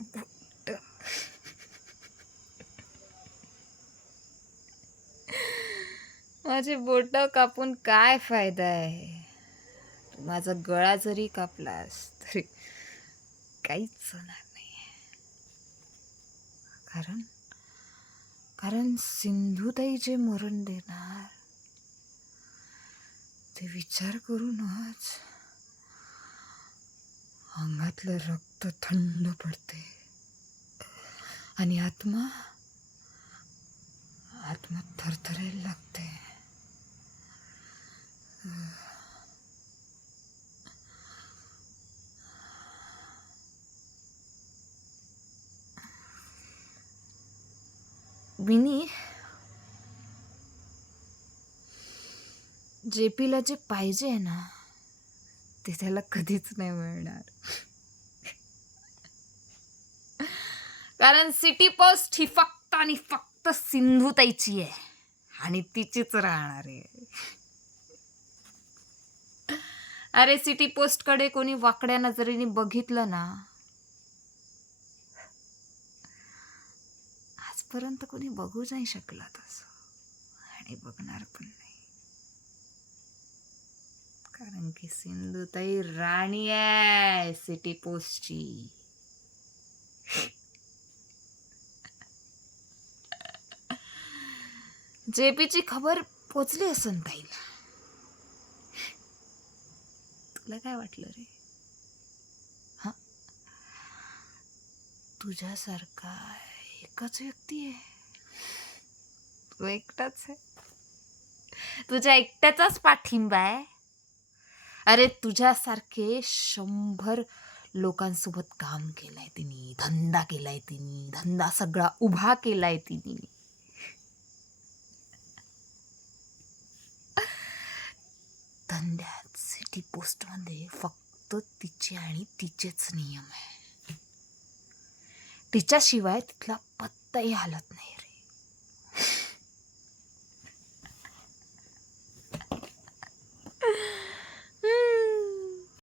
बोट. माझे बोट कापून काय फायदा आहे? तू माझा गळा जरी कापलास तरी काहीच होणार नाही. कारण कारण सिंधुताई जे मरण देणार ते विचार करूनच अंगातलं रक्त थंड पडते आणि आत्मा आत्मा थरथरायला लागते. विनी, जेपीला जे पाहिजे आहे ना ते त्याला कधीच नाही मिळणार. कारण सिटी पोस्ट ही फक्त आणि फक्त सिंधुताईची आहे आणि तिचीच राहणार आहे. अरे सिटी पोस्ट कडे कोणी वाकड्या नजरेने बघितलं ना, आजपर्यंत कोणी बघू नाही शकला तसं आणि बघणार पण नाही. कारण की सिंधुताई राणी आहे सिटी पोस्टची. जेपीची खबर पोचली असन ताईला. तुला काय वाटलं रे? हा, तुझ्यासारखा एकच व्यक्ती आहे, तू एकटाच आहे, तुझ्या एकट्याचाच पाठिंबा आहे. अरे तुझ्यासारखे 100 लोकांसोबत काम केलंय तिने, धंदा केलाय तिने, धंदा सगळा उभा केलाय तिने. धंद्यात सिटी पोस्टमध्ये फक्त तिचे आणि तिचेच नियम आहे. तिच्याशिवाय तिथला पत्ताही हालत नाही.